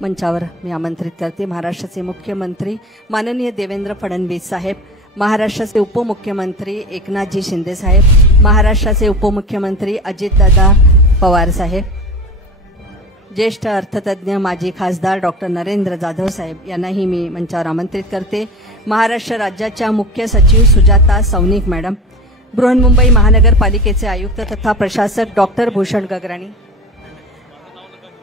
मंचावर मी आमंत्रित करते महाराष्ट्राचे मुख्यमंत्री माननीय देवेंद्र फडणवीस साहेब, महाराष्ट्राचे उपमुख्यमंत्री एकनाथजी शिंदे साहेब, महाराष्ट्राचे उपमुख्यमंत्री अजितदादा पवार साहेब, ज्येष्ठ अर्थतज्ञ माजी खासदार डॉक्टर नरेंद्र जाधव साहेब यांनाही मी मंचावर आमंत्रित करते। महाराष्ट्र राज्याच्या मुख्य सचिव सुजाता सौनिक मॅडम, बृहन्मुंबई महानगरपालिकेचे आयुक्त तथा प्रशासक डॉक्टर भूषण गगराणी,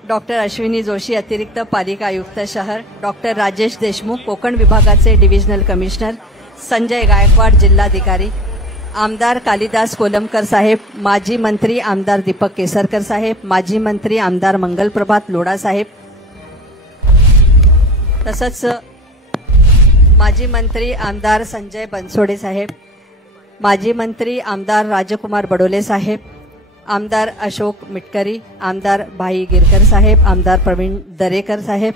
डॉक्टर अश्विनी जोशी अतिरिक्त पालिका आयुक्त शहर, डॉक्टर राजेश देशमुख कोकण विभागाचे डिव्हिजनल कमिशनर, संजय गायकवाड जिल्हाधिकारी, आमदार कालिदास कोलमकर साहेब, माजी मंत्री आमदार दीपक केसरकर साहेब, माजी मंत्री आमदार मंगलप्रभात लोढा साहेब, तसंच माजी मंत्री आमदार संजय बनसोडे साहेब, माजी मंत्री आमदार राजकुमार बडोले साहेब, आमदार अशोक मिटकरी, आमदार भाई गिरकर साहेब, आमदार प्रवीण दरेकर साहेब,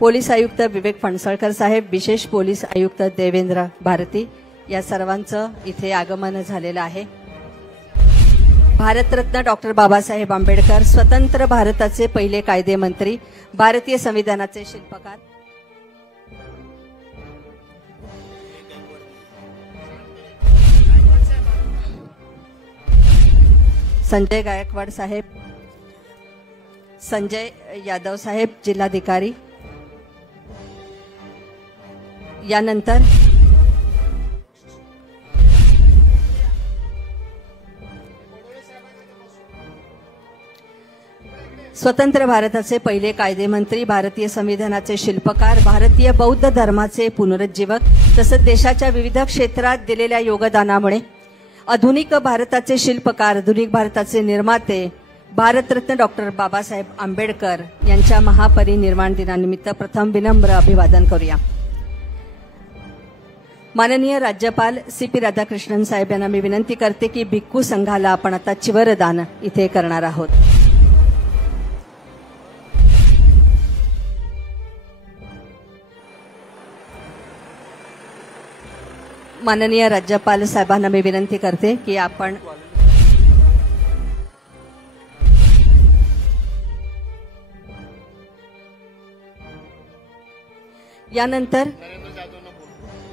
पोलीस आयुक्त विवेक फणसळकर साहेब, विशेष पोलीस आयुक्त देवेंद्र भारती या सर्वांचं इथे आगमन झालेलं आहे। भारतरत्न डॉक्टर बाबासाहेब आंबेडकर, स्वतंत्र भारताचे पहिले कायदेमंत्री, भारतीय संविधानाचे शिल्पकार संजय गायकवाड साहेब, संजय यादव साहेब जिल्हाधिकारी, यानंतर स्वतंत्र भारताचे पहिले कायदेमंत्री, भारतीय संविधानाचे शिल्पकार, भारतीय बौद्ध धर्माचे पुनरुज्जीवक तसंच देशाच्या विविध क्षेत्रात दिलेल्या योगदानामुळे आधुनिक भारताचे शिल्पकार, आधुनिक भारताचे निर्माते भारतरत्न डॉक्टर बाबासाहेब आंबेडकर यांच्या महापरिनिर्वाण दिनानिमित्त प्रथम विनम्र अभिवादन करूया। माननीय राज्यपाल CP राधाकृष्णन साहेब यांना मी विनंती करते की भिक्खू संघाला आपण आता चिवरदान इथे करणार आहोत। माननीय राज्यपाल साहेबांना मी विनंती करते की आपण यानंतर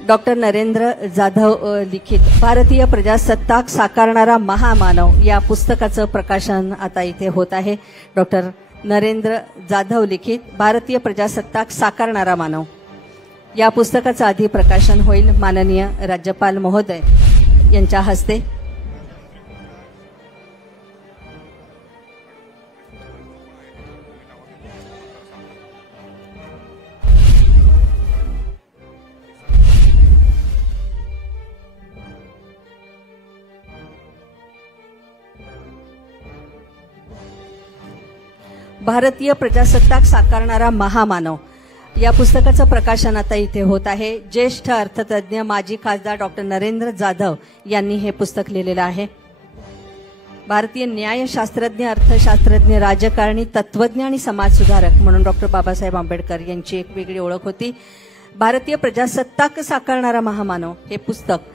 डॉक्टर नरेंद्र जाधव लिखित भारतीय प्रजासत्ताक साकारणारा महामानव या पुस्तकाचं प्रकाशन आता इथे होत आहे। डॉक्टर नरेंद्र जाधव लिखित भारतीय प्रजासत्ताक साकारणारा मानव या पुस्तकाचं आधी प्रकाशन होईल माननीय राज्यपाल महोदय यांच्या हस्ते। भारतीय प्रजासत्ताक साकारणारा महामानव या पुस्तकाचं प्रकाशन आता इथे होत आहे। ज्येष्ठ अर्थतज्ञ माजी खासदार डॉक्टर नरेंद्र जाधव यांनी हे पुस्तक लिहिलेलं आहे। भारतीय न्यायशास्त्रज्ञ, अर्थशास्त्रज्ञ, राजकारणी, तत्वज्ञ आणि समाजसुधारक म्हणून डॉक्टर बाबासाहेब आंबेडकर यांची एक वेगळी ओळख होती। भारतीय प्रजासत्ताक साकारणारा महामानव हे पुस्तक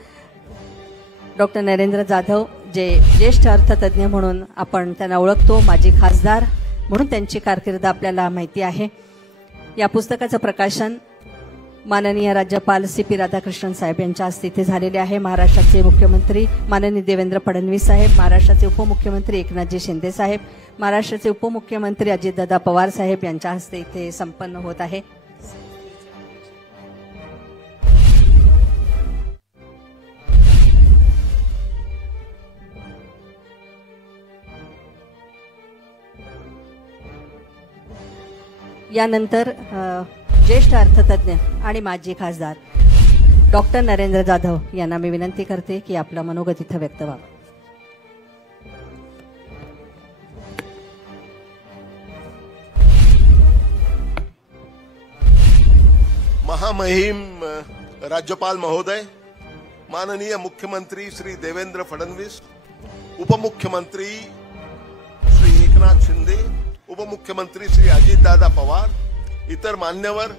डॉक्टर नरेंद्र जाधव जे ज्येष्ठ अर्थतज्ञ म्हणून आपण त्यांना ओळखतो, माजी खासदार म्हणून त्यांची कारकीर्द आपल्याला माहिती आहे। या पुस्तकाचं प्रकाशन माननीय राज्यपाल CP राधाकृष्णन साहेब यांच्या हस्ते इथे झालेले आहे। महाराष्ट्राचे मुख्यमंत्री माननीय देवेंद्र फडणवीस साहेब, महाराष्ट्राचे उपमुख्यमंत्री एकनाथजी शिंदे साहेब, महाराष्ट्राचे उपमुख्यमंत्री अजितदादा पवार साहेब यांच्या हस्ते इथे संपन्न होत आहे। यानंतर ज्येष्ठ अर्थतज्ञ आणि माजी खासदार डॉक्टर नरेंद्र जाधव यांना मी विनंती करते की आपलं मनोगत इथं व्यक्त व्हावं। महामहिम राज्यपाल महोदय, माननीय मुख्यमंत्री श्री देवेंद्र फडणवीस, उपमुख्यमंत्री श्री एकनाथ शिंदे, उपमुख्यमंत्री श्री अजितदादा पवार, इतर मान्यवर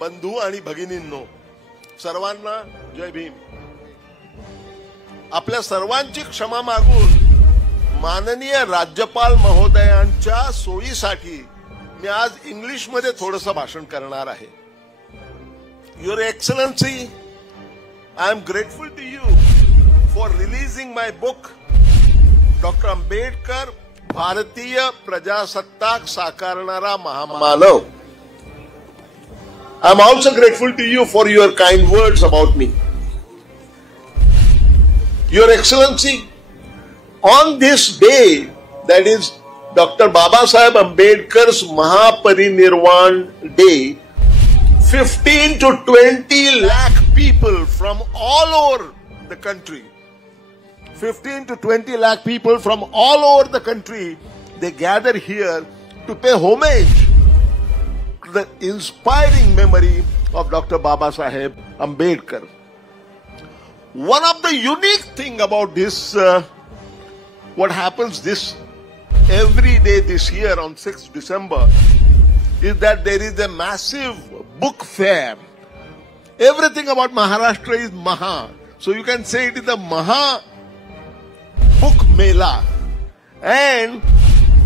बंधू आणि भगिनींनो, सर्वांना जय भीम. आपल्या सर्वांची क्षमा मागून माननीय राज्यपाल महोदयांच्या सोयीसाठी मी आज इंग्लिश मध्ये थोडंसं भाषण करणार आहे. Your excellency, I am grateful to you for releasing my book, Dr. Ambedkar, भारतीय प्रजासत्ताक साकारणारा महामानव. I am also grateful to you for your kind words about me. Your Excellency, on this day, that is Dr. Babasaheb Ambedkar's Mahaparinirvan Day, 15 to 20 lakh people from all over the country, 15 to 20 lakh people from all over the country, they gather here to pay homage to the inspiring memory of Dr. Babasaheb Ambedkar. One of the unique thing about this, what happens this every day this year on 6th December, is that there is a massive book fair. Everything about Maharashtra is Maha. So you can say it is the Maha Book Mela. And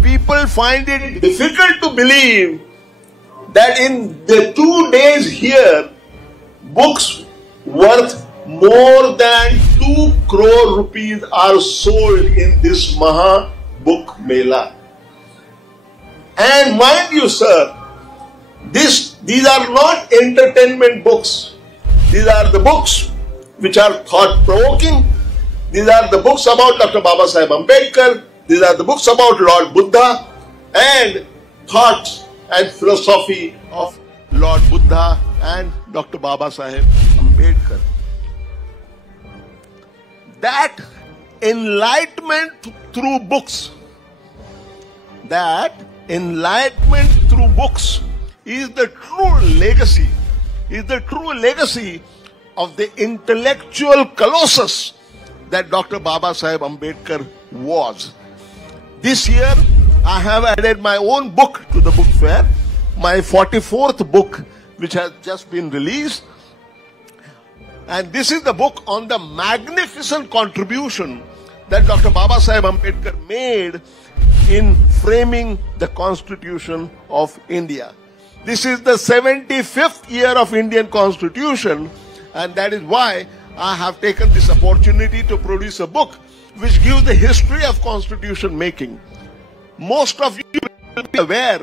people find it difficult to believe that in the 2 days here, books worth more than 2 crore rupees are sold in this Maha Book Mela. And mind you, sir, these are not entertainment books. These are the books which are thought-provoking. These are the books about Dr. Babasaheb Ambedkar. These are the books about Lord Buddha and thoughts and philosophy of Lord Buddha and Dr. Babasaheb Ambedkar. That enlightenment through books, is the true legacy of the intellectual colossus that Dr. Babasaheb Ambedkar was. This year, I have added my own book to the book fair, my 44th book, which has just been released. And this is the book on the magnificent contribution that Dr. Babasaheb Ambedkar made in framing the Constitution of India. This is the 75th year of Indian Constitution, and that is why I have taken this opportunity to produce a book which gives the history of constitution making. Most of you will be aware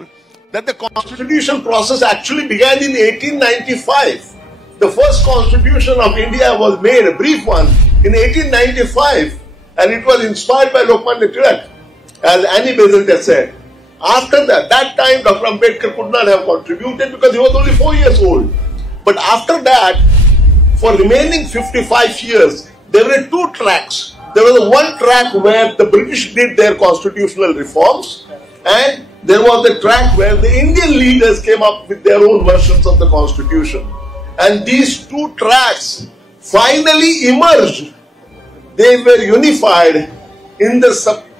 that the constitution process actually began in 1895. The first constitution of India was made, a brief one, in 1895, and it was inspired by Lokmanya Tilak, as Annie Besant has said. After that time Dr. Ambedkar could not have contributed because he was only 4 years old. But after that, for remaining 55 years, there were 2 tracks. There was one track where the British did their constitutional reforms, and there was the track where the Indian leaders came up with their own versions of the constitution. And these 2 tracks finally emerged. They were unified in the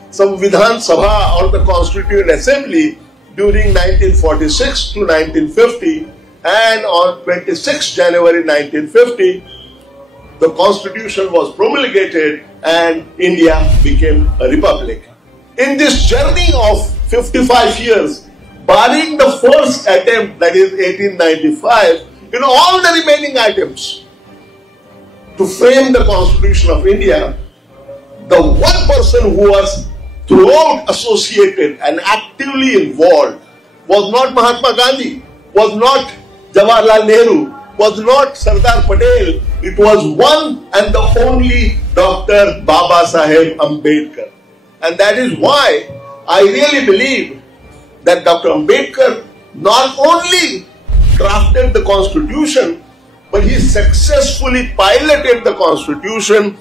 Samvidhan Sabha or the Constituent Assembly during 1946 to 1950, and on 26 January 1950, the Constitution was promulgated and India became a republic. In this journey of 55 years, barring the first attempt, that is 1895, in all the remaining items to frame the Constitution of India, the one person who was throughout associated and actively involved was not Mahatma Gandhi, was not Jawaharlal Nehru, was not Sardar Patel. It was one and the only Dr. Babasaheb Ambedkar. And that is why I really believe that Dr. Ambedkar not only drafted the Constitution, but he successfully piloted the Constitution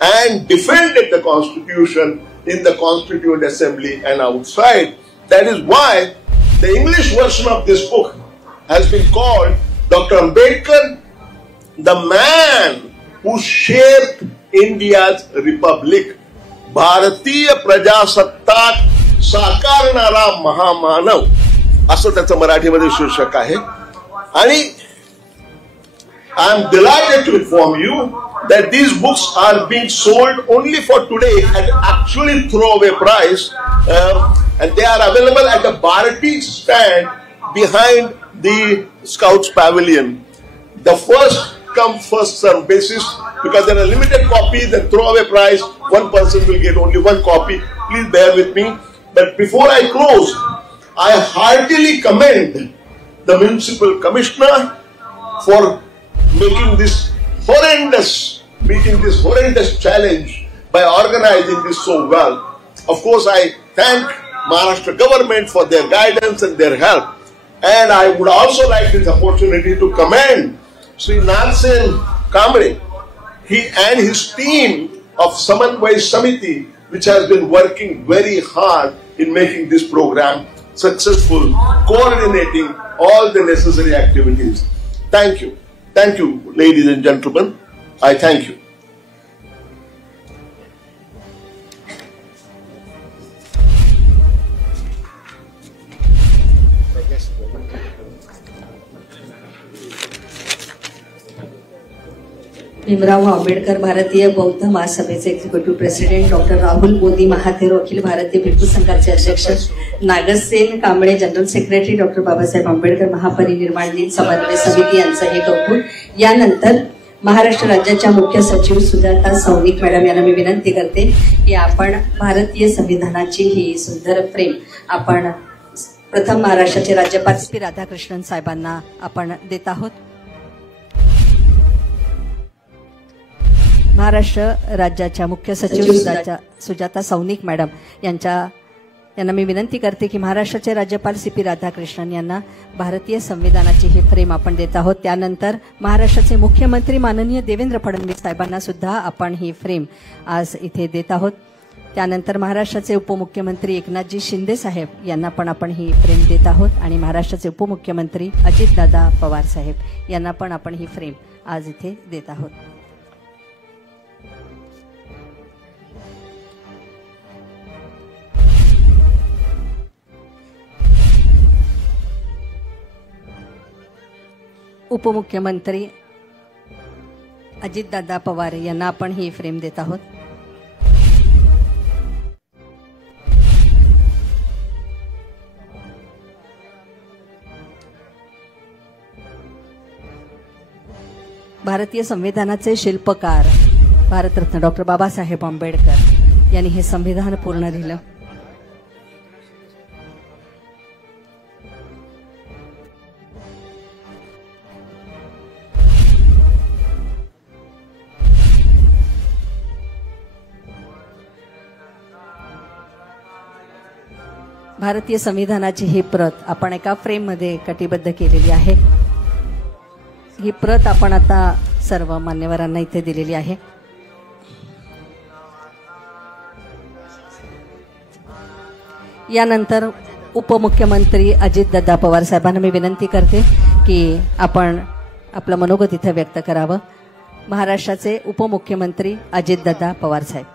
and defended the Constitution in the Constituent Assembly and outside. That is why the English version of this book has been called Dr. Ambedkar, the man who shaped India's republic. भारतीय प्रजासत्ताक साकारणारा महामानव असं त्याचं मराठीमध्ये शीर्षक आहे. आणि I am delighted to inform you that these books are being sold only for today at actually throwaway price, and they are available at the Bharati stand behind the Scouts Pavilion. The first come first serve basis, because there are limited copies and throwaway price. One person will get only one copy. Please bear with me. But before I close, I heartily commend the municipal commissioner for meeting this horrendous challenge by organizing this so well. Of course, I thank Maharashtra government for their guidance and their help. And I would also like this opportunity to commend Sri Nansen Kamble, he and his team of Samanvay Samiti, which has been working very hard in making this program successful, coordinating all the necessary activities. Thank you. Thank you, ladies and gentlemen. I thank you. Bhimrao Ambedkar भारतीय बौद्ध महासभेचे executive president doctor Rahul Modi महाथेरो अखिल भारतीय भिक्खू संघाचे अध्यक्ष Nagsen Kamble general secretary doctor Babasaheb Ambedkar महापरिनिर्वाण दिन समन्वय समिती यांचं हे कौतुक. यानंतर महाराष्ट्र राज्याच्या मुख्य सचिव सुजाता सौनिक मॅडम यांना मी विनंती करते की आपण भारतीय संविधानाची ही सुंदर फ्रेम आपण प्रथम महाराष्ट्राचे राज्यपाल श्री राधाकृष्णन साहेबांना आपण देत आहोत. महाराष्ट्र राज्याच्या मुख्य सचिव सुजाता सौनिक मॅडम यांना मी विनंती करते की महाराष्ट्राचे राज्यपाल सी.पी. राधाकृष्णन यांना भारतीय संविधानाची ही फ्रेम आपण देत आहोत. त्यानंतर महाराष्ट्राचे मुख्यमंत्री माननीय देवेंद्र फडणवीस साहेबांना सुद्धा आपण ही फ्रेम आज इथे देत आहोत. त्यानंतर महाराष्ट्राचे उपमुख्यमंत्री एकनाथजी शिंदे साहेब यांना पण आपण ही फ्रेम देत आहोत आणि महाराष्ट्राचे उपमुख्यमंत्री अजितदादा पवार साहेब यांना पण आपण ही फ्रेम आज इथे देत आहोत. उपमुख्यमंत्री अजितदादा पवार यांना आपण ही फ्रेम देत आहोत. भारतीय संविधानाचे शिल्पकार भारतरत्न डॉक्टर बाबासाहेब आंबेडकर यांनी हे संविधान पूर्ण लिहिलं. भारतीय संविधानाची ही प्रत आपण एका फ्रेम मध्ये कटिबद्ध केलेली आहे. ही प्रत आपण आता सर्व मान्यवरांना इथे दिलेली आहे. यानंतर उपमुख्यमंत्री अजितदादा पवार साहेबांना मी विनंती करते की आपण आपलं मनोगत इथे व्यक्त करावं. महाराष्ट्राचे उपमुख्यमंत्री अजितदादा पवार साहेब.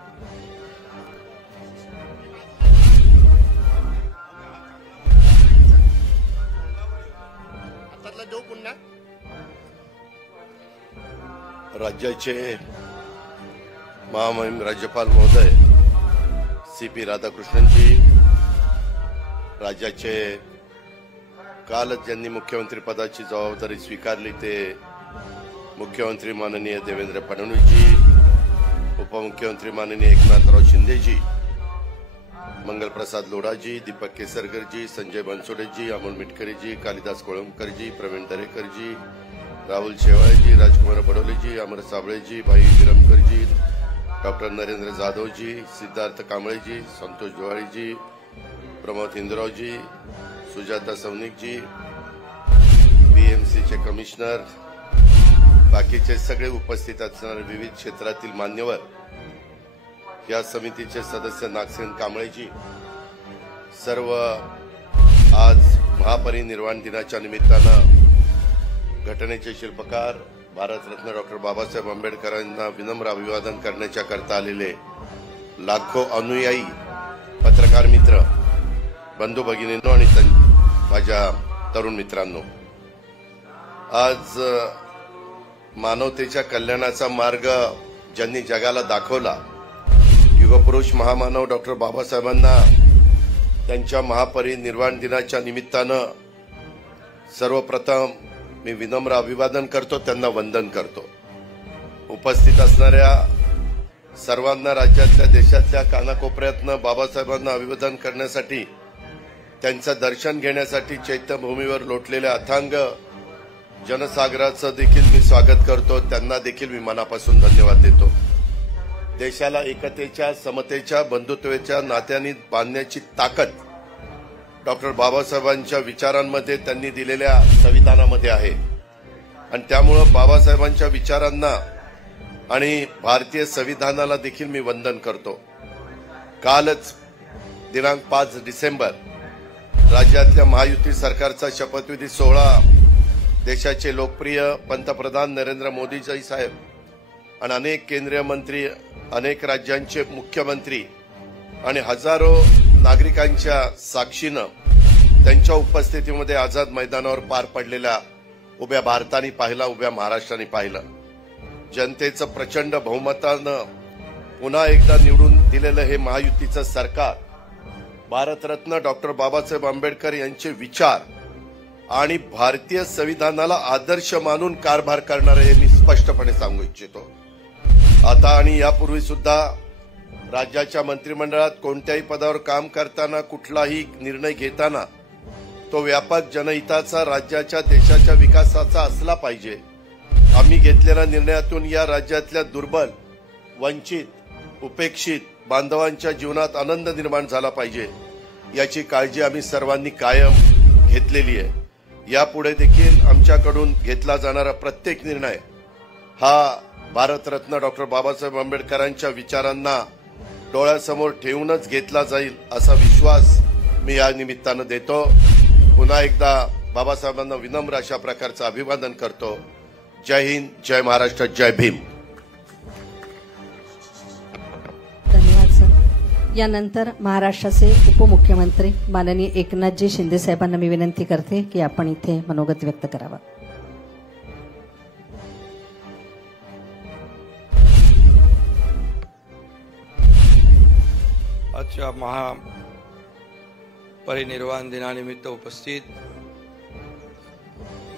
राज्याचे महामहिम राज्यपाल महोदय सी.पी. राधाकृष्णनजी, राज्याचे कालच ज्यांनी मुख्यमंत्री पदाची जबाबदारी स्वीकारली ते मुख्यमंत्री माननीय देवेंद्र फडणवीसजी, उपमुख्यमंत्री माननीय एकनाथराव शिंदेजी, मंगलप्रसाद लोढाजी, दीपक केसरकरजी, संजय बनसोडेजी, अमोल मिटकरीजी, कालिदास कोळंबकरजी, प्रवीण दरेकरजी, राहुल शेवाळजी, राजकुमार बडोलेजी, अमर साबळेजी, भाई विरमकरजी, डॉक्टर नरेंद्र जाधवजी, सिद्धार्थ कांबळेजी, संतोष दिवाळीजी, प्रमोद हिंदरावजी, सुजाता सौनिकजी, बीएमसीचे कमिशनर, बाकीचे सगळे उपस्थित असणारे विविध क्षेत्रातील मान्यवर, या समितीचे सदस्य नागसेन कांबळेजी, सर्व आज महापरिनिर्वाण दिनाच्या निमित्तानं घटनेचे शिल्पकार भारतरत्न डॉक्टर बाबासाहेब आंबेडकरांना विनम्र अभिवादन करण्याच्या करता आलेले लाखो अनुयायी, पत्रकार मित्र, बंधू भगिनींनो आणि माझ्या तरुण मित्रांनो, आज मानवतेच्या कल्याणाचा मार्ग ज्यांनी जगाला दाखवला, युगपुरुष महामानव डॉक्टर बाबासाहेबांना त्यांच्या महापरिनिर्वाण दिनाच्या निमित्तानं सर्वप्रथम मी विनम्र अभिवादन करतो, त्यांना वंदन करतो। उपस्थित असणाऱ्या सर्वांना राज्यातल्या देशातल्या कानाकोपऱ्यातनं बाबासाहेबांना अभिवादन करण्यासाठी, त्यांचं दर्शन घेण्यासाठी चैत्यभूमीवर लोटलेल्या अथांग जनसागराचं देखील मी स्वागत करतो। त्यांना देखील मी मनापासून धन्यवाद देतो। देशाला एकतेच्या, समतेच्या, बंधुत्वाच्या नात्यांनी बांधण्याची ताकद डॉक्टर बाबासाहेबांच्या विचारांमध्ये, त्यांनी दिलेल्या संविधानामध्ये आहे आणि त्यामुळे बाबासाहेबांच्या विचारांना आणि भारतीय संविधानाला देखील मी वंदन करतो। कालच दिनांक 5 डिसेंबर राज्यातल्या महायुती सरकारचा शपथविधी सोहळा देशाचे लोकप्रिय पंतप्रधान नरेंद्र मोदीजी साहेब आणि अनेक केंद्रीय मंत्री, अनेक राज्यांचे मुख्यमंत्री आणि हजारो नागरिकांच्या साक्षीनं त्यांच्या उपस्थितीमध्ये आझाद मैदानावर पार पडलेल्या उभ्या भारताने पाहिला, उभ्या महाराष्ट्राने पाहिलं। जनतेचं प्रचंड बहुमतानं पुन्हा एकदा निवडून दिलेलं हे महायुतीचं सरकार भारतरत्न डॉक्टर बाबासाहेब आंबेडकर यांचे विचार आणि भारतीय संविधानाला आदर्श मानून कारभार करणार हे मी स्पष्टपणे सांगू इच्छितो। आता आणि यापूर्वी सुद्धा राज्याच्या मंत्रिमंडळात कोणत्याही पदावर काम करताना, कुठलाही निर्णय घेताना तो व्यापक जनहिताचा, राज्याच्या, देशाच्या विकासाचा असला पाहिजे। आम्ही घेतलेल्या निर्णयातून या राज्यातल्या दुर्बल, वंचित, उपेक्षित बांधवांच्या जीवनात आनंद निर्माण झाला पाहिजे याची काळजी आम्ही सर्वांनी कायम घेतलेली आहे। यापुढे देखील आमच्याकडून घेतला जाणारा प्रत्येक निर्णय हा भारतरत्न डॉक्टर बाबासाहेब आंबेडकरांच्या विचारांना डोळ्यासमोर ठेवूनच घेतला जाईल असा विश्वास मी या निमित्तानं देतो। पुन्हा एकदा बाबासाहेबांना विनम्र अशा प्रकारचं अभिवादन करतो। जय हिंद, जय महाराष्ट्र, जय भीम। धन्यवाद सर। यानंतर महाराष्ट्राचे उपमुख्यमंत्री माननीय एकनाथजी शिंदे साहेबांना मी विनंती करते की आपण इथे मनोगत व्यक्त करावा। आजच्या महापरिनिर्वाण दिनानिमित्त उपस्थित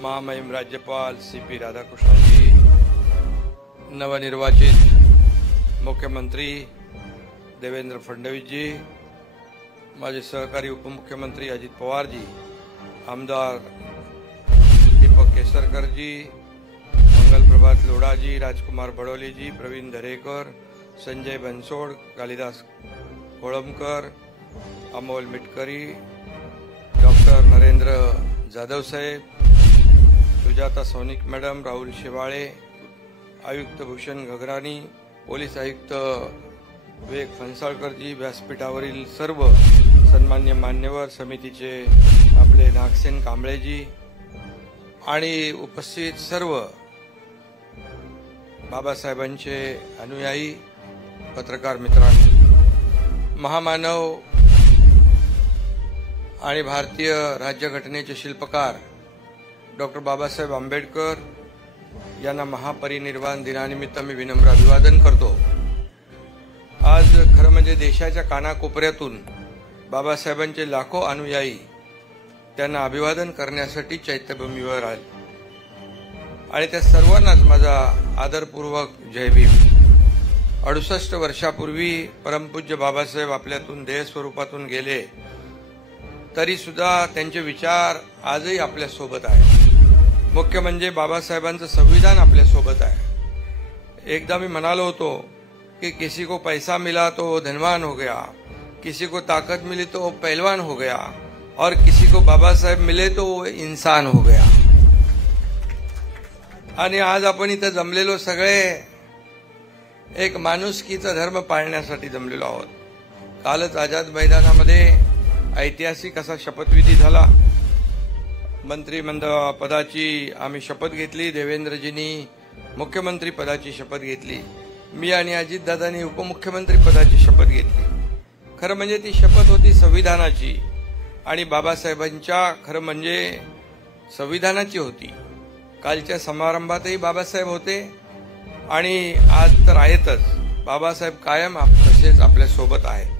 महामहिम राज्यपाल CP राधाकृष्णनजी, नवनिर्वाचित मुख्यमंत्री देवेंद्र फडणवीसजी, माझे सहकारी उपमुख्यमंत्री अजित पवारजी, आमदार दीपक केसरकरजी, मंगल प्रभात लोढाजी, राजकुमार बडोलेजी, प्रवीण दरेकर, संजय बनसोड, कालिदास कोळंबकर, अमोल मिटकरी, डॉक्टर नरेंद्र जाधव साहेब, सुजाता सौनिक मॅडम, राहुल शेवाळे, आयुक्त भूषण गगराणी, पोलीस आयुक्त विवेक फणसाळकरजी, व्यासपीठावरील सर्व सन्मान्य मान्यवर, समितीचे आपले नागसेन कांबळेजी आणि उपस्थित सर्व बाबासाहेबांचे अनुयायी, पत्रकार मित्रांनो, महामानव आणि भारतीय राज्यघटनेचे शिल्पकार डॉक्टर बाबासाहेब आंबेडकर यांना महापरिनिर्वाण दिनानिमित्त मी विनम्र अभिवादन करतो। आज खरं म्हणजे देशाच्या कानाकोपऱ्यातून बाबासाहेबांचे लाखो अनुयायी त्यांना अभिवादन करण्यासाठी चैत्यभूमीवर आले आणि त्या सर्वांनाच माझा आदरपूर्वक जय भीम। 68 वर्षापूर्वी परमपूज्य बाबासाहेब आपल्यातून देह स्वरूपातून गेले, तरी सुद्धा त्यांचे विचार आजही आपल्या सोबत आहे। मुख्य म्हणजे बाबासाहेबांचं संविधान आपल्या सोबत आहे। एकदा मी म्हणालो होतो कि किसी को पैसा मिला तो धनवान हो गया, किसी को ताकत मिली तो पहलवान हो गया और किसी को बाबा साहेब मिले तो वो इंसान हो गया। आणि आज आपण इथे जमलेलो सगळे एक माणुसकीचा धर्म पाळण्यासाठी जमलेलो आहोत। कालच आझाद मैदानामध्ये ऐतिहासिक असा शपथविधी झाला। मंत्रिमंडळ पदाची आम्ही शपथ घेतली। देवेंद्रजींनी मुख्यमंत्री पदाची शपथ घेतली. मी आणि अजितदादांनी उपमुख्यमंत्री पदाची शपथ घेतली. खरं म्हणजे ती शपथ होती संविधानाची आणि बाबासाहेबांच्या खरं म्हणजे संविधानाची होती. कालच्या समारंभातही बाबासाहेब होते आणि आज तर आहेतच. बाबासाहेब कायम तसेच आपल्या सोबत आहे.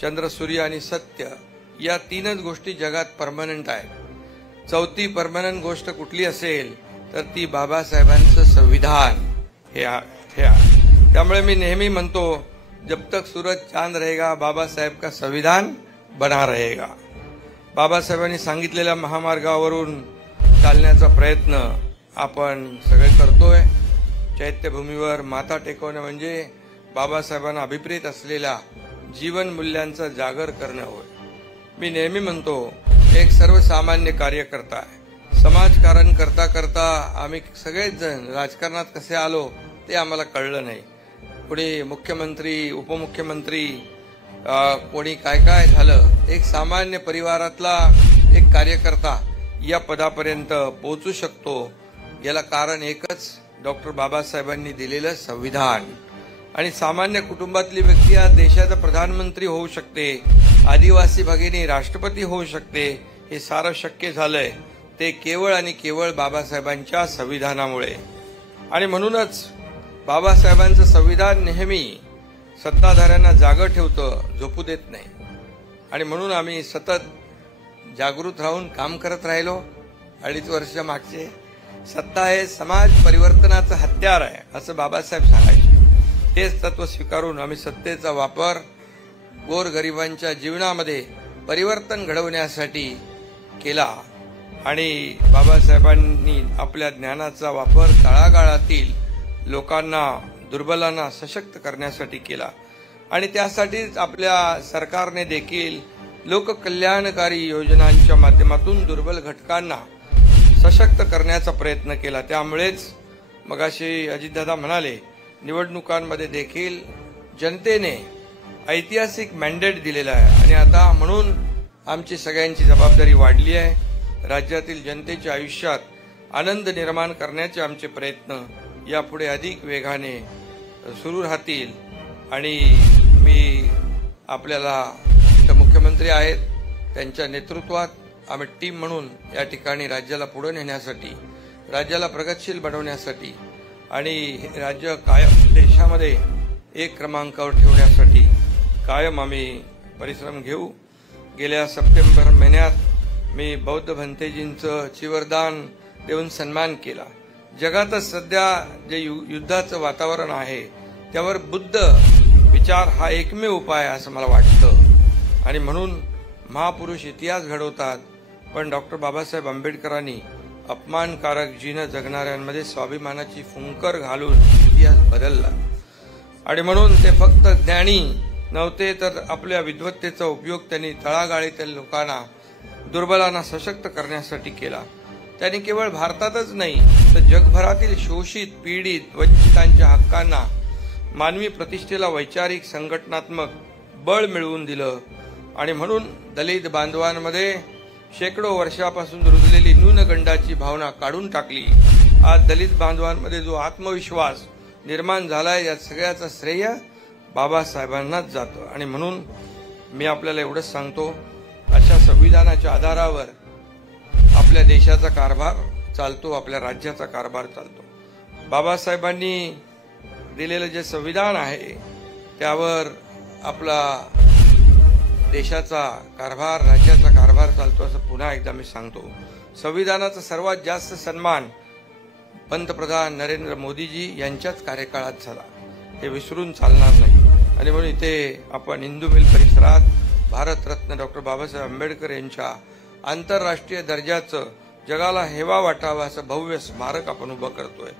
चंद्र, सूर्य आणि सत्य या तीनच गोष्टी जगात परमनंट आहेत. चौथी परमनंट गोष्ट कुठली असेल तर ती बाबासाहेबांचं संविधान हे आहे. त्यामुळे मी नेहमी म्हणतो, जब तक सूरज चांद रहेगा बाबा साहेब का संविधान बना रहेगा. बाबासाहेबांनी सांगितलेल्या महामार्गावरून चालण्याचा प्रयत्न आपण सगळे करतोय. चैत्यभूमीवर माथा टेकवणं म्हणजे बाबासाहेबांना अभिप्रेत असलेल्या जीवन मूल्यांचा जागर करणं होय. मी नेहमी म्हणतो, एक सर्वसामान्य कार्यकर्ता आहे. समाजकारण करता करता आम्ही सगळेच जण राजकारणात कसे आलो ते आम्हाला कळलं नाही. कोणी मुख्यमंत्री, उपमुख्यमंत्री, कोणी काय काय झालं. एक सामान्य परिवारातला एक कार्यकर्ता या पदापर्यंत पोहोचू शकतो. याला कारण एकच, डॉक्टर बाबासाहेबांनी दिलेलं संविधान. आणि सामान्य कुटुंबातली व्यक्ती आज देशाचा प्रधानमंत्री होऊ शकते, आदिवासी भगिनी राष्ट्रपती होऊ शकते. हे सारं शक्य झालंय ते केवळ आणि केवळ बाबासाहेबांच्या संविधानामुळे. आणि म्हणूनच बाबासाहेबांचं संविधान नेहमी सत्ताधाऱ्यांना जागं ठेवतं, झोपू देत नाही. आणि म्हणून आम्ही सतत जागृत राहून काम करत राहिलो. 2.5 वर्ष मागचे. सत्ता हे समाज परिवर्तनाचं हत्यार आहे असं बाबासाहेब सांगायचे. तेच तत्व स्वीकारून आम्ही सत्तेचा वापर गोरगरिबांच्या जीवनामध्ये परिवर्तन घडवण्यासाठी केला. आणि बाबासाहेबांनी आपल्या ज्ञानाचा वापर तळागाळातील लोकांना, दुर्बलांना सशक्त करण्यासाठी केला. आणि त्यासाठीच आपल्या सरकारने देखील लोककल्याणकारी योजनांच्या माध्यमातून दुर्बल घटकांना सशक्त करण्याचा प्रयत्न केला. त्यामुळेच मगाशी अजितदादा म्हणाले, निवडणुकांमध्ये देखील जनतेने ऐतिहासिक मॅन्डेट दिलेला आहे. आणि आता म्हणून आमची सगळ्यांची जबाबदारी वाढली आहे. राज्यातील जनतेच्या आयुष्यात आनंद निर्माण करण्याचे आमचे प्रयत्न यापुढे अधिक वेगाने सुरू राहतील. आणि मी आपल्याला इथं मुख्यमंत्री आहेत, त्यांच्या नेतृत्वात आम्ही टीम म्हणून या ठिकाणी राज्याला पुढे नेण्यासाठी, राज्याला प्रगतशील बनवण्यासाठी आणि राज्य कायम देशामध्ये एक क्रमांकावर ठेवण्यासाठी कायम आम्ही परिश्रम घेऊ. गेल्या सप्टेंबर महिन्यात मी बौद्ध भंतेजींचं चिवरदान देऊन सन्मान केला. जगातच सध्या जे युद्धाचं वातावरण आहे त्यावर बुद्ध विचार हा एकमेव उपाय असं मला वाटतं. आणि म्हणून महापुरुष इतिहास घडवतात, पण डॉक्टर बाबासाहेब आंबेडकरांनी अपमानकारक जीवन जगणाऱ्यांमध्ये स्वाभिमानाची फुंकर घालून इतिहास बदलला. आणि म्हणून ते फक्त ज्ञानी नव्हते, तर आपल्या विद्वत्तेचा उपयोग त्यांनी तळागाळीतील लोकांना, दुर्बलांना सशक्त करण्यासाठी केला. त्यांनी केवळ भारतातच नाही तर जगभरातील शोषित, पीडित, वंचितांच्या हक्कांना, मानवी प्रतिष्ठेला वैचारिक, संघटनात्मक बळ मिळवून दिलं. आणि म्हणून दलित बांधवांमध्ये शेकडो वर्षापासून रुजलेली न्यूनगंडाची भावना काढून टाकली. आज दलित बांधवांमध्ये जो आत्मविश्वास निर्माण झालाय या सगळ्याचं श्रेय बाबासाहेबांनाच जातं. आणि म्हणून मी आपल्याला एवढंच सांगतो, अशा संविधानाच्या आधारावर आपल्या देशाचा कारभार चालतो, आपल्या राज्याचा कारभार चालतो. बाबासाहेबांनी दिलेलं जे संविधान आहे त्यावर आपला देशाचा कारभार, राज्याचा कारभार चालतो असं पुन्हा एकदा मी सांगतो. संविधानाचा सर्वात जास्त सन्मान पंतप्रधान नरेंद्र मोदीजी यांच्याच कार्यकाळात झाला, हे विसरून चालणार नाही. आणि म्हणून इथे आपण हिंदू मिल परिसरात भारतरत्न डॉक्टर बाबासाहेब आंबेडकर यांच्या आंतरराष्ट्रीय दर्जाचं, जगाला हेवा वाटावा असं भव्य स्मारक आपण उभं करतोय.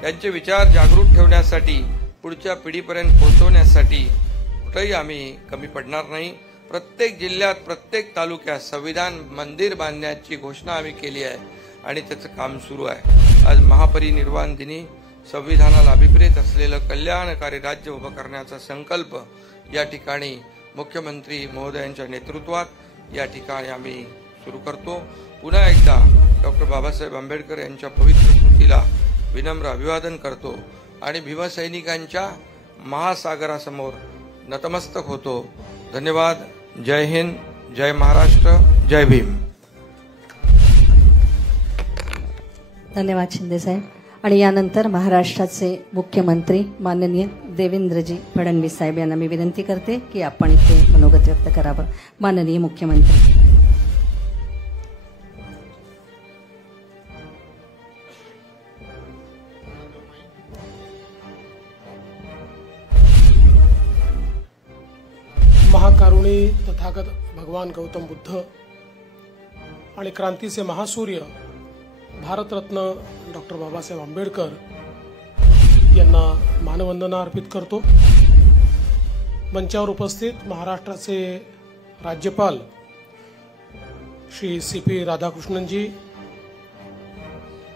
त्यांचे विचार जागृत ठेवण्यासाठी, पुढच्या पिढीपर्यंत पोहोचवण्यासाठी कुठेही आम्ही कमी पडणार नाही. प्रत्येक जिल्ह्यात, प्रत्येक तालुक्यात संविधान मंदिर बांधण्याची घोषणा आम्ही केली आहे आणि त्याचं काम सुरू आहे. आज महापरिनिर्वाण दिनी संविधानाला अभिप्रेत असलेलं कल्याणकारी राज्य उभं करण्याचा संकल्प या ठिकाणी मुख्यमंत्री महोदयांच्या नेतृत्वात या ठिकाणी आम्ही सुरू करतो. पुन्हा एकदा डॉक्टर बाबासाहेब आंबेडकर यांच्या पवित्र स्मृतीला विनम्र अभिवादन करतो आणि भीमसैनिकांच्या महासागरासमोर नतमस्तक होतो. धन्यवाद. जय हिंद, जय महाराष्ट्र, जय भीम. धन्यवाद शिंदे साहेब. आणि यानंतर महाराष्ट्राचे मुख्यमंत्री माननीय देवेंद्रजी फडणवीस साहेब यांना मी विनंती करते की आपण इथे मनोगत व्यक्त करावं. माननीय मुख्यमंत्री. महाकारुणी तथागत भगवान गौतम बुद्ध आणि क्रांतीचे महासूर्य भारतरत्न डॉक्टर बाबासाहेब आंबेडकर यांना मानवंदना अर्पित करतो. मंचावर उपस्थित महाराष्ट्राचे राज्यपाल श्री CP राधाकृष्णनजी,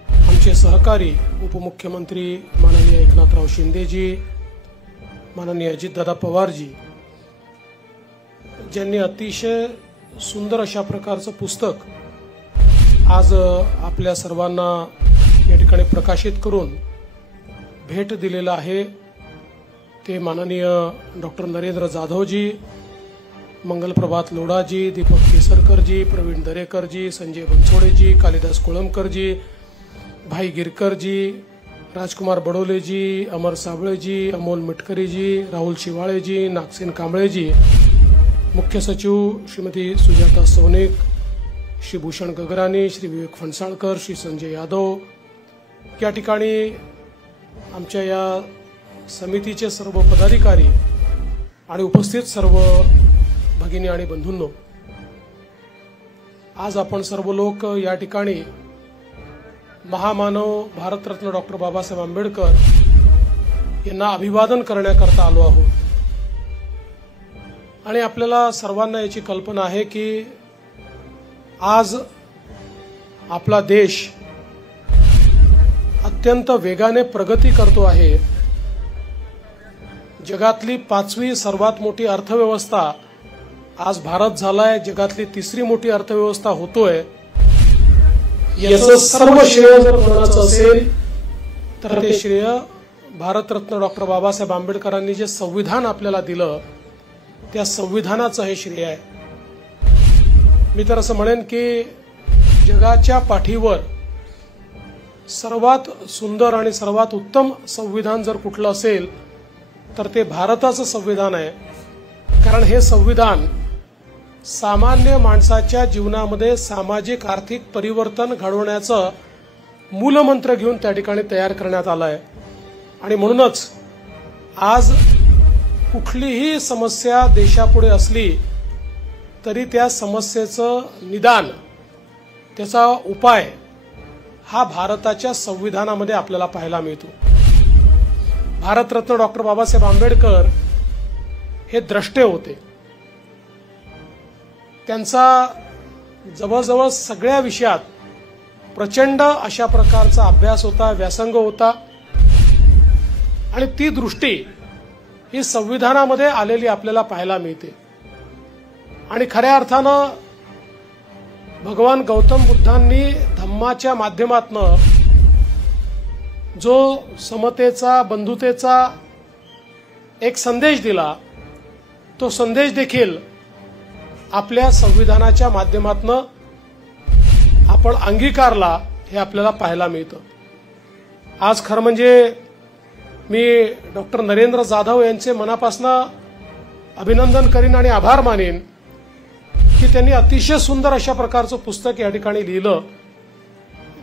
आमचे सहकारी उपमुख्यमंत्री माननीय एकनाथराव शिंदेजी, माननीय अजितदादा पवारजी, ज्यांनी अतिशय सुंदर अशा प्रकारचं पुस्तक आज आपल्या सर्वांना या ठिकाणी प्रकाशित करून भेट दिलेलं आहे, ते माननीय डॉक्टर नरेंद्र जाधवजी, मंगलप्रभात लोढाजी, दीपक केसरकरजी, प्रवीण दरेकरजी, संजय बनसोडेजी, कालिदास कोळंबकरजी, भाई गिरकरजी, राजकुमार बडोलेजी, अमर साबळेजी, अमोल मिटकरीजी, राहुल शिवाळेजी, नागसेन कांबळेजी, मुख्य सचिव श्रीमती सुजाता सोनेक, श्री भूषण गगरानी, श्री विवेक फणसाळकर, श्री संजय यादव, या ठिकाणी आमच्या या समितीचे सर्व पदाधिकारी आणि उपस्थित सर्व भगिनी आणि बंधूंनो, आज आपण सर्व लोक या ठिकाणी महामानव भारतरत्न डॉक्टर बाबासाहेब आंबेडकर यांना अभिवादन करण्याकरता आलो आहोत. आणि आपल्याला सर्वांना याची कल्पना आहे की आज आपला देश अत्यंत वेगाने प्रगती करतो आहे. जगातली 5वी सर्वात मोठी अर्थव्यवस्था आज भारत झालाय, जगातली 3री मोठी अर्थव्यवस्था होतोय. याचं सर्व श्रेय जर कोणाचं असेल तर ते श्रेय भारतरत्न डॉक्टर बाबासाहेब आंबेडकरांनी जे संविधान आपल्याला दिलं त्या संविधानाचं हे श्रेय आहे. मी तर असं म्हणेन की जगाच्या पाठीवर सर्वात सुंदर आणि सर्वात उत्तम संविधान जर कुठलं असेल तर ते भारताचं संविधान आहे. कारण हे संविधान सामान्य माणसाच्या जीवनामध्ये सामाजिक आर्थिक परिवर्तन घडवण्याचं मूलमंत्र घेऊन त्या ठिकाणी तयार करण्यात आलं आहे. आणि म्हणूनच आज कुठलीही समस्या देशापुढे असली तरी त्या समस्येचं निदान, त्याचा उपाय हा भारताच्या संविधानामध्ये आपल्याला पाहायला मिळतो. भारतरत्न डॉक्टर बाबासाहेब आंबेडकर हे द्रष्टे होते. त्यांचा जवळजवळ सगळ्या विषयात प्रचंड अशा प्रकारचा अभ्यास होता, व्यासंग होता. आणि ती दृष्टी ही संविधानामध्ये आलेली आपल्याला पाहायला मिळते. आणि खऱ्या अर्थानं भगवान गौतम बुद्धांनी धम्माच्या माध्यमातनं जो समतेचा, बंधुतेचा एक संदेश दिला, तो संदेश देखील आपल्या संविधानाच्या माध्यमातनं आपण अंगीकारला हे आपल्याला पाहायला मिळतं. आज खरं म्हणजे मी डॉक्टर नरेंद्र जाधव यांचे मनापासून अभिनंदन करीन आणि आभार मानेन की त्यांनी अतिशय सुंदर अशा प्रकारचं पुस्तक या ठिकाणी लिहिलं.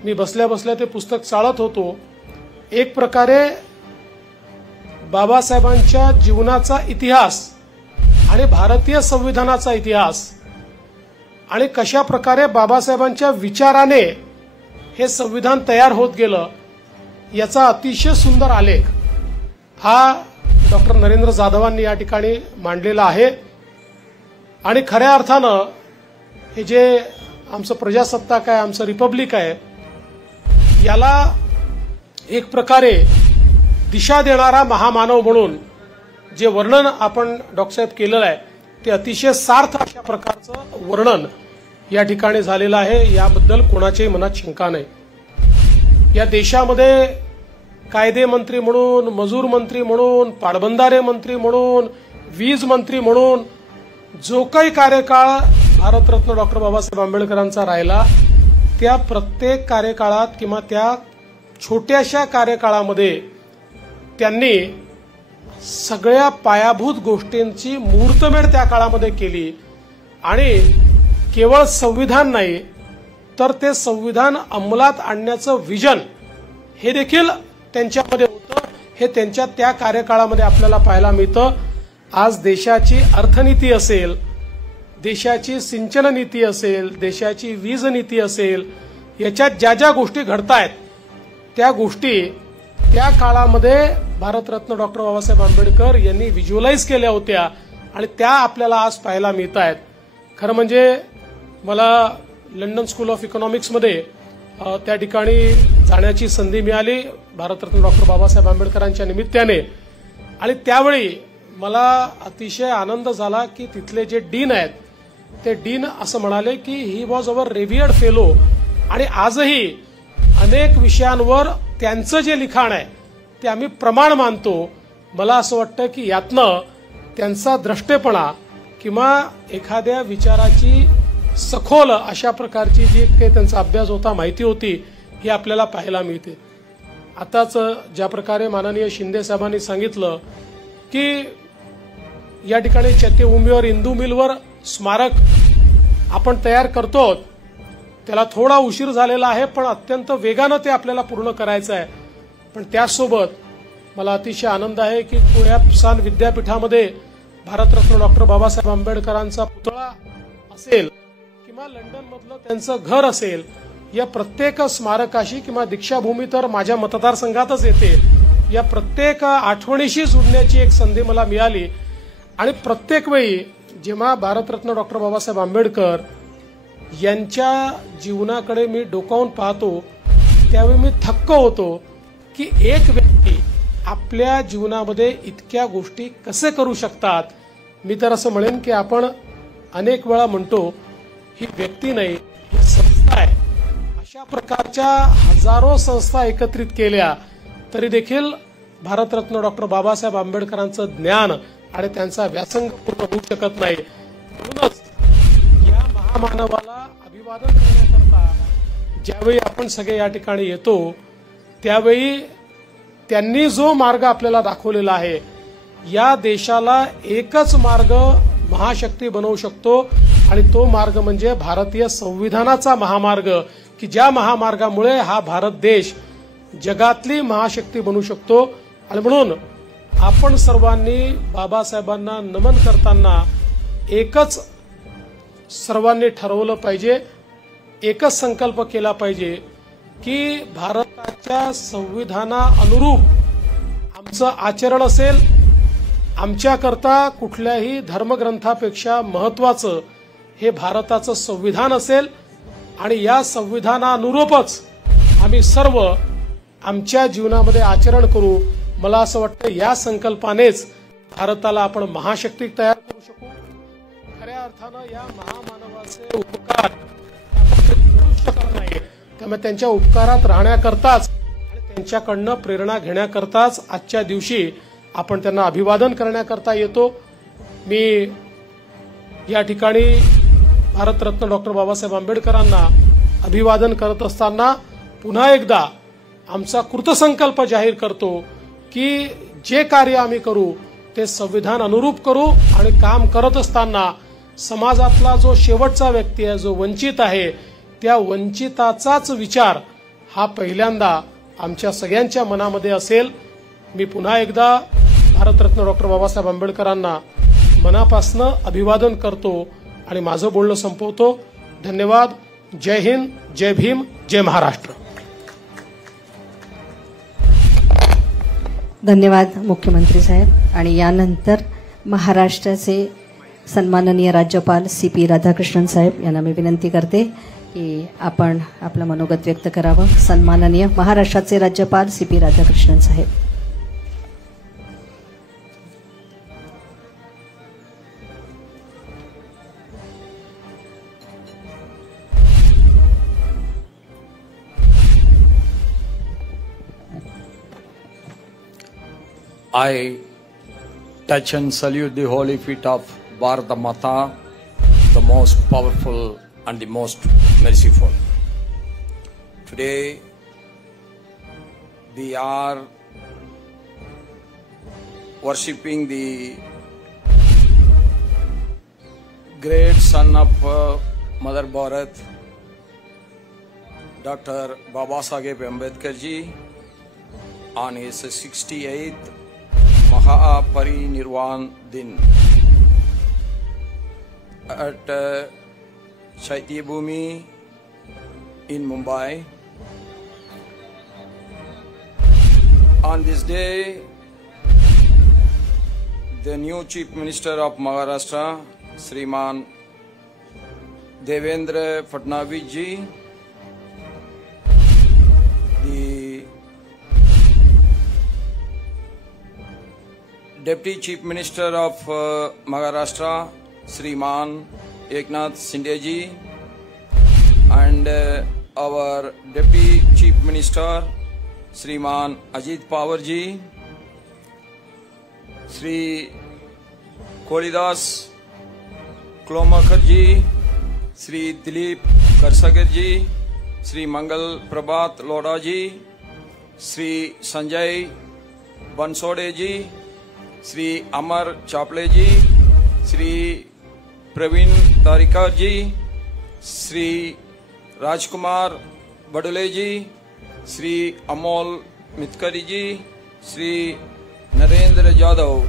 मी बसल्या बसल्या ते पुस्तक चाळत होतो. एक प्रकारे बाबासाहेबांच्या जीवनाचा इतिहास आणि भारतीय संविधानाचा इतिहास आणि कशा प्रकारे बाबासाहेबांच्या विचाराने हे संविधान तयार होत गेलं याचा अतिशय सुंदर आलेख हा डॉक्टर नरेंद्र जाधवांनी या ठिकाणी मांडलेला आहे. आणि खऱ्या अर्थानं हे जे आमचं प्रजासत्ताक आहे, आमचं रिपब्लिक आहे, याला एक प्रकारे दिशा देणारा महामानव म्हणून जे वर्णन आपण डॉक्टरसाहेब केलेलं आहे ते अतिशय सार्थ अशा प्रकारचं वर्णन या ठिकाणी झालेलं आहे. याबद्दल कोणाच्याही मनात शंका नाही. या देशामध्ये कायदे मंत्री म्हणून, मजूर मंत्री म्हणून, पाटबंधारे मंत्री म्हणून, वीज मंत्री म्हणून जो काही कार्यकाळ भारतरत्न डॉक्टर बाबासाहेब आंबेडकरांचा राहिला, त्या प्रत्येक कार्यकाळात किंवा त्या छोट्याशा कार्यकाळामध्ये त्यांनी सगळ्या पायाभूत गोष्टींची मुहूर्तमेढ त्या काळामध्ये केली आणि केवळ संविधान नाही तर ते संविधान अंमलात आणण्याचं विजन हे देखील त्यांच्यामध्ये होतं. हे त्यांच्या त्या कार्यकाळामध्ये आपल्याला पाहायला मिळतं. आज देशाची अर्थनीती असेल, देशाची सिंचन नीती असेल, देशाची वीज नीती असेल, याच्यात ज्या ज्या गोष्टी घडतायत त्या गोष्टी त्या काळामध्ये भारतरत्न डॉक्टर बाबासाहेब आंबेडकर यांनी व्हिज्युअलाइज केल्या होत्या आणि त्या आपल्याला आज पाहायला मिळत आहेत. खरं म्हणजे मला लंडन स्कूल ऑफ इकॉनॉमिक्समध्ये त्या ठिकाणी जाण्याची संधी मिळाली भारतरत्न डॉक्टर बाबासाहेब आंबेडकरांच्या निमित्ताने आणि त्यावेळी मला अतिशय आनंद झाला की तिथले जे डीन आहेत ते डीन असं म्हणाले की ही वॉज अवर रेव्हियर्ड फेलो आणि आजही अनेक विषयांवर त्यांचं जे लिखाण आहे ते आम्ही प्रमाण मानतो. मला असं वाटतं की यातनं त्यांचा द्रष्टेपणा किंवा एखाद्या विचाराची सखोल अशा प्रकारची जी काही त्यांचा अभ्यास होता, माहिती होती, ही आपल्याला पाहायला मिळते. आताच ज्या प्रकारे माननीय शिंदे साहेबांनी सांगितलं की या ठिकाणी चैत्यभूमीवर इंदू मिलवर स्मारक आपण तयार करतो, त्याला थोडा उशीर झालेला आहे पण अत्यंत वेगानं ते आपल्याला पूर्ण करायचं आहे. पण त्याचसोबत मला अतिशय आनंद आहे की पुणे विद्यापीठामध्ये भारतरत्न डॉक्टर बाबासाहेब आंबेडकरांचा पुतळा असेल किंवा लंडन मधलं त्यांचं घर असेल, या प्रत्येक स्मारकाशी किंवा दीक्षाभूमी तर माझ्या मतदारसंघातच येते, या प्रत्येक आठवणीशी जुडण्याची एक संधी मला मिळाली. आणि प्रत्येक वेळी जेव्हा भारतरत्न डॉक्टर बाबासाहेब आंबेडकर यांच्या जीवनाकडे मी डोकावून पाहतो त्यावेळी मी थक्क होतो की एक व्यक्ती आपल्या जीवनामध्ये इतक्या गोष्टी कसे करू शकतात. मी तर असं म्हणेन की आपण अनेक वेळा म्हणतो ही व्यक्ती नाही, ही संस्था आहे. अशा प्रकारच्या हजारो संस्था एकत्रित केल्या तरी देखील भारतरत्न डॉक्टर बाबासाहेब आंबेडकरांचं ज्ञान आणि त्यांचा व्यासंग पूर्ण होऊ शकत नाही. म्हणूनच या महामानवाला अभिवादन करण्याकरता ज्यावेळी आपण सगळे या ठिकाणी येतो त्यावेळी त्यांनी जो मार्ग आपल्याला दाखवलेला आहे, या देशाला एकच मार्ग महाशक्ती बनवू शकतो आणि तो मार्ग म्हणजे भारतीय संविधानाचा महामार्ग, की ज्या महामार्गामुळे हा भारत देश जगातली महाशक्ती बनू शकतो. आणि म्हणून आपण सर्वांनी बाबासाहेबांना नमन करताना एकच सर्वांनी ठरवलं पाहिजे, एकच संकल्प केला पाहिजे की भारताच्या संविधाना अनुरूप आमचं आचरण असेल. आमच्याकरता कुठल्याही धर्मग्रंथापेक्षा महत्वाचं हे भारताचं संविधान असेल आणि या संविधानानुरूपच आम्ही सर्व आमच्या जीवनामध्ये आचरण करू. मला असं वाटतं या संकल्पानेच भारताला आपण महाशक्ती तयार करू शकू. खऱ्या अर्थानं या महामानवाचे उपकार करू शकत नाही, त्यामुळे त्यांच्या उपकारात राहण्याकरताच आणि त्यांच्याकडनं प्रेरणा घेण्याकरताच आजच्या दिवशी आपण त्यांना अभिवादन करण्याकरता येतो. मी या ठिकाणी भारतरत्न डॉक्टर बाबासाहेब आंबेडकरांना अभिवादन करत असताना पुन्हा एकदा आमचा कृतसंकल्प जाहीर करतो की जे कार्य आम्ही करू ते संविधान अनुरूप करू आणि काम करत असताना समाजातला जो शेवटचा व्यक्ती आहे, जो वंचित आहे, त्या वंचिताचाच विचार हा पहिल्यांदा आमच्या सगळ्यांच्या मनामध्ये असेल. मी पुन्हा एकदा भारतरत्न डॉक्टर बाबासाहेब आंबेडकरांना मनापासनं अभिवादन करतो आणि माझं बोलणं संपवतो. धन्यवाद. जय हिंद, जय भीम, जय महाराष्ट्र. धन्यवाद मुख्यमंत्री साहेब. आणि यानंतर महाराष्ट्राचे सन्माननीय राज्यपाल CP राधाकृष्णन साहेब यांना मी विनंती करते की आपण आपलं मनोगत व्यक्त करावं. सन्माननीय महाराष्ट्राचे राज्यपाल CP Radhakrishnan Saheb. I touch and salute the holy feet of Bharata Mata, the most powerful and the most merciful. Today, we are worshipping the great son of Mother Bharat, Dr. Babasaheb Ambedkar ji, on his 68th Mahaparinirvan Din at Chaitya Bhumi in Mumbai. On this day, the new Chief Minister of Maharashtra, Shriman Devendra Fadnavis ji, the Deputy Chief Minister of Maharashtra, Shriman Eknath Shinde ji, and our Deputy Chief Minister, Shriman Ajit Pawar ji, Shri Kolidas Klomakar ji, Shri Dilip Karsagar ji, Shri Mangal Prabhat Lodha ji, Shri Sanjay Bansode ji, Shri Amar Chaple ji, Shri Praveen Tarikar ji, Shri Rajkumar Badule ji, Shri Amol Mitkari ji, Shri Narendra Jadhav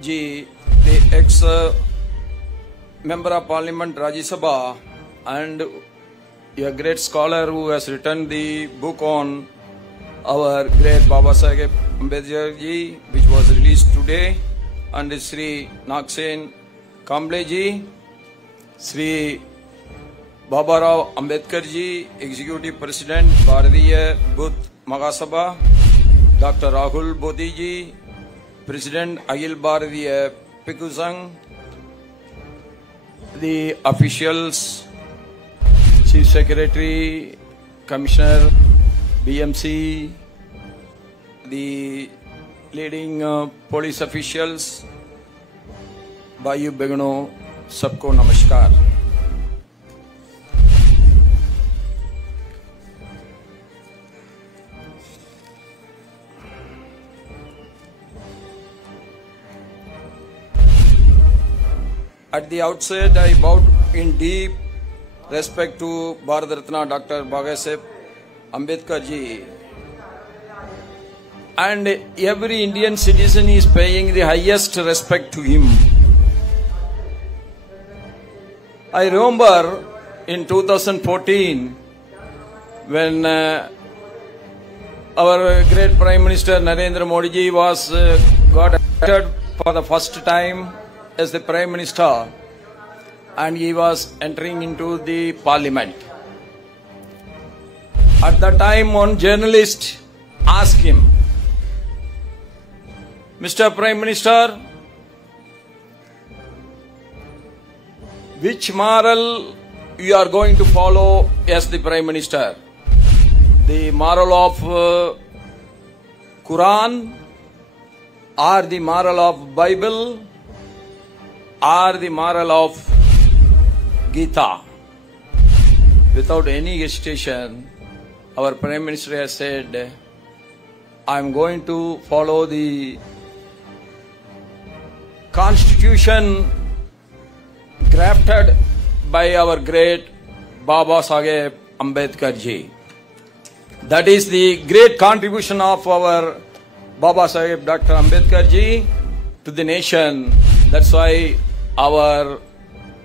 ji, the ex-member of Parliament Rajya Sabha and a great scholar who has written the book on our great Babasaheb Ambedkar ji, which was released today, and Shri Naksen Kamble ji, Shri Babarao Ambedkar ji, Executive President Bharatiya Buddha Mahasabha, Dr. Rahul Bodhi ji, President Akhil Bharatiya Bhikkhu Sangh, the officials, Chief Secretary, Commissioner, BMC, the leading police officials, Bhaiyo Begano, सबको नमस्कार। At the outset, I bowed in deep respect to Bharat Ratna Dr. Babasaheb Ambedkar ji, and every Indian citizen is paying the highest respect to him. I remember in 2014 when our great Prime Minister Narendra Modi ji was got elected for the first time as the Prime Minister, and he was entering into the Parliament. At that time, one journalist asked him, Mr. Prime Minister, which moral you are going to follow as the Prime Minister? The moral of Quran, or the moral of Bible, or the moral of Gita? Without any hesitation, our Prime Minister has said, I am going to follow the Constitution crafted by our great Babasaheb Ambedkar ji. That is the great contribution of our Babasaheb Dr. Ambedkar ji to the nation. That's why our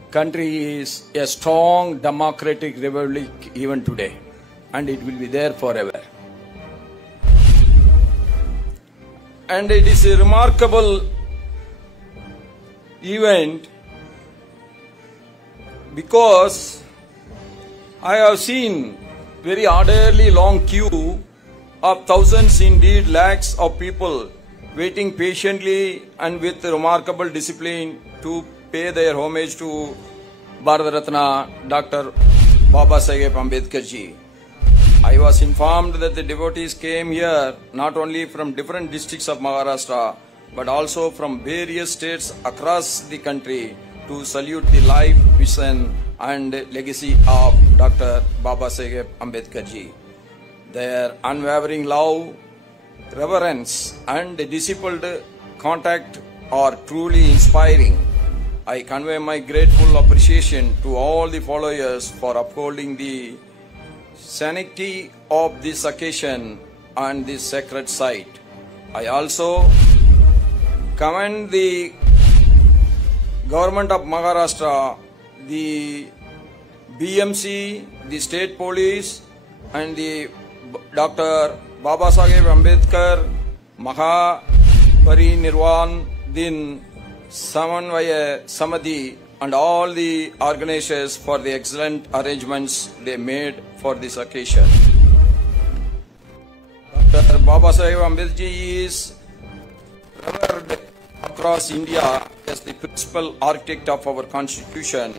country is a strong democratic republic even today, and it will be there forever. And it is a remarkable event because I have seen very orderly long queue of thousands, indeed lakhs of people waiting patiently and with remarkable discipline to pay their homage to Bharat Ratna Dr. Babasaheb Ambedkar ji. I was informed that the devotees came here not only from different districts of Maharashtra but also from various states across the country to salute the life, vision and legacy of Dr. Babasaheb Ambedkar ji. Their unwavering love, reverence and discipled contact are truly inspiring. I convey my grateful appreciation to all the followers for upholding the sanctity of this occasion and this sacred site. I also commend the Government of Maharashtra, the BMC, the State Police and the Dr. Babasaheb Ambedkar Maha Parinirvan Din Samanvaya Samadhi and all the organizers for the excellent arrangements they made for this occasion. Dr. Babasaheb Ambedkar ji is revered across India as the principal architect of our constitution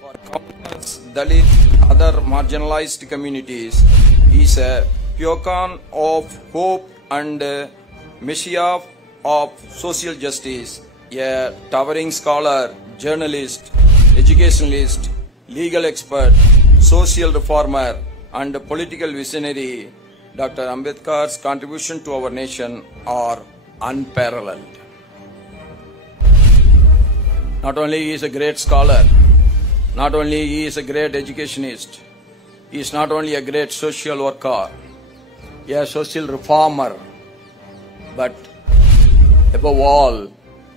for countless Dalit and other marginalized communities. He is a beacon of hope and messiah of social justice, a towering scholar, journalist, educationalist, legal expert, social reformer and political visionary. Dr. Ambedkar's contribution to our nation are unparalleled. Not only he is a great scholar, not only he is a great educationist, he is not only a great social worker, a social reformer, but above all,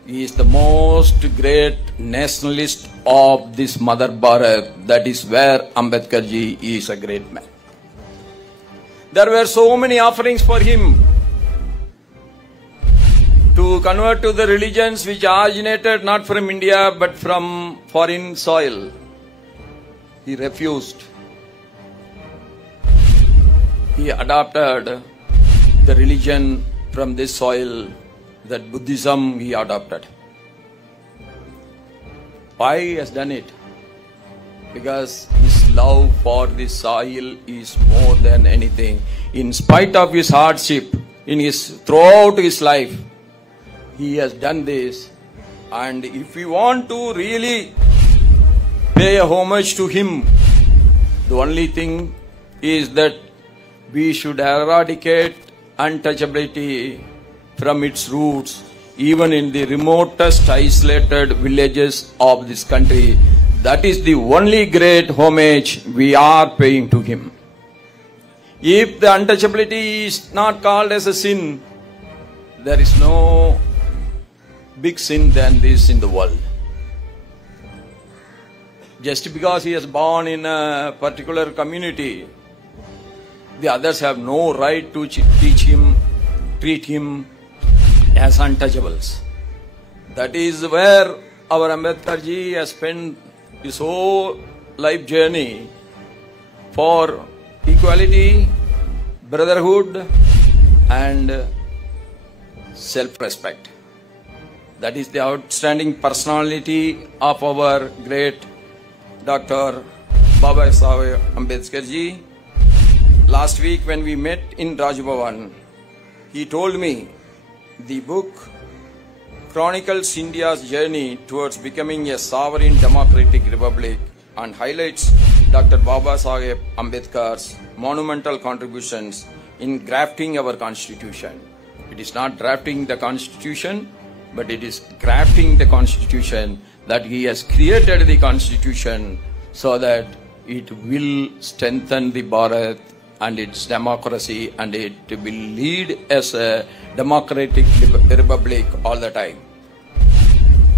he is the most great nationalist of this Mother Bharat. That is where Ambedkar ji is a great man. There were so many offerings for him to convert to the religions which originated not from India but from foreign soil. He refused. He adopted the religion from this soil, that Buddhism he adopted. Why he has done it? Because his love for this soil is more than anything. In spite of his hardship, throughout his life, he has done this. And if we want to really pay a homage to him, the only thing is that we should eradicate untouchability from its roots, even in the remotest isolated villages of this country. That is the only great homage we are paying to him. If the untouchability is not called as a sin, there is no big sin than this in the world. Just because he is born in a particular community, the others have no right to treat him as untouchables. That is where our Ambedkar ji has spent his whole life journey for equality, brotherhood and self-respect. That is the outstanding personality of our great Dr. Babasaheb Ambedkar ji. Last week when we met in Raj Bhavan, he told me the book chronicles India's journey towards becoming a sovereign democratic republic and highlights Dr. Babasaheb Ambedkar's monumental contributions in grafting our constitution. It is not drafting the constitution, but it is grafting the constitution, that he has created the constitution so that it will strengthen the Bharat and its democracy, and it will lead as a democratic republic all the time.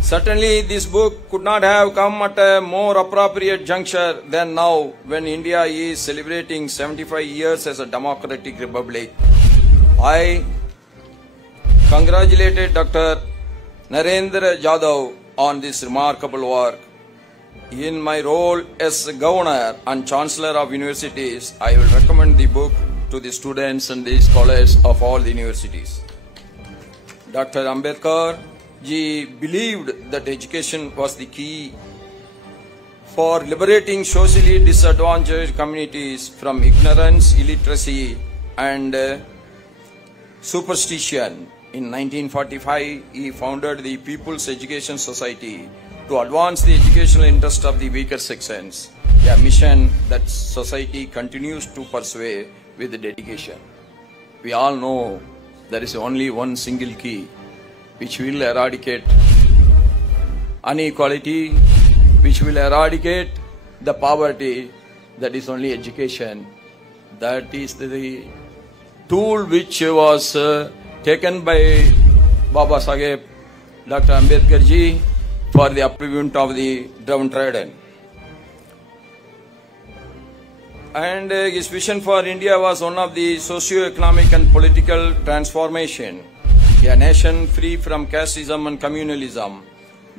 Certainly this book could not have come at a more appropriate juncture than now, when India is celebrating 75 years as a democratic republic. I congratulated Dr. Narendra Jadhav on this remarkable work. In my role as Governor and Chancellor of Universities, I will recommend the book to the students and the scholars of all the universities. Dr. Ambedkar ji believed that education was the key for liberating socially disadvantaged communities from ignorance, illiteracy and superstition. In 1945, he founded the People's Education Society to advance the educational interest of the weaker sections, a mission that society continues to pursue with dedication. We all know there is only one single key which will eradicate inequality, which will eradicate the poverty. That is only education. That is the tool which was taken by Baba Saheb Dr. Ambedkar ji for the upliftment of the downtrodden. And his vision for India was one of the socio-economic and political transformation, a nation free from casteism and communalism,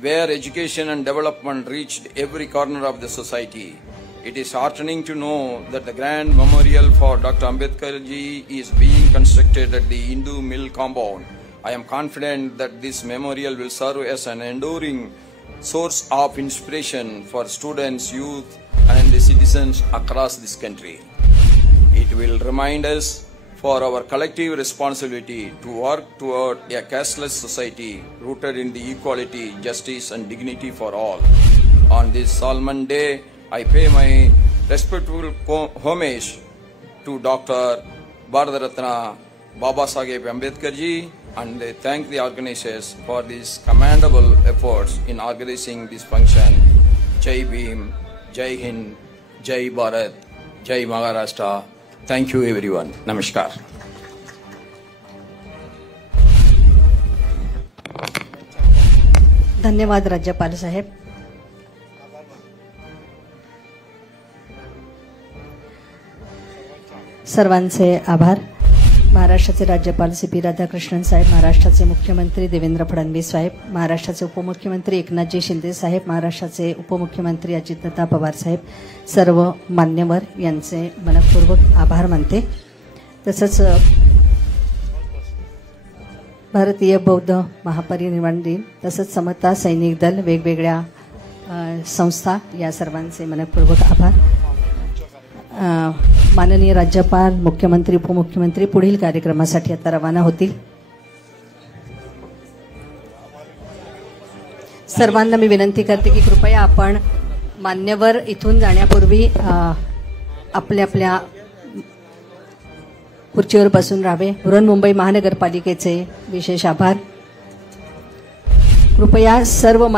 where education and development reached every corner of the society. It is heartening to know that the grand memorial for Dr. Ambedkar ji is being constructed at the Hindu Mill compound. I am confident that this memorial will serve as an enduring source of inspiration for students, youth, and the citizens across this country. It will remind us for our collective responsibility to work toward a casteless society rooted in the equality, justice, and dignity for all. On this solemn day, I pay my respectful homage to Dr. Bharat Ratna Baba Saheb Ambedkar ji, and they thank the organizers for these commendable efforts in organizing this function. Jai Bhim, Jai Hind, Jai Bharat, Jai Maharashtra. Thank you everyone. Namaskar. धन्यवाद राज्यपाल साहेब. सर्वांचे आभार. महाराष्ट्राचे राज्यपाल CP. Radhakrishnan साहेब, महाराष्ट्राचे मुख्यमंत्री देवेंद्र फडणवीस साहेब, महाराष्ट्राचे उपमुख्यमंत्री एकनाथजी शिंदे साहेब, महाराष्ट्राचे उपमुख्यमंत्री अजितदादा पवार साहेब, सर्व मान्यवर यांचे मनपूर्वक आभार मानते. तसंच भारतीय बौद्ध महापरिनिर्वाण दिन तसंच समता सैनिक दल वेगवेगळ्या संस्था या सर्वांचे मनपूर्वक आभार. माननीय राज्यपाल, मुख्यमंत्री, उपमुख्यमंत्री पुढील कार्यक्रमासाठी आता रवाना होतील. सर्वांना मी विनंती करते की कृपया आपण मान्यवर इथून जाण्यापूर्वी आपल्या आपल्या खुर्चीवर बसून राहावे. बृहन्मुंबई महानगरपालिकेचे विशेष आभार. कृपया सर्व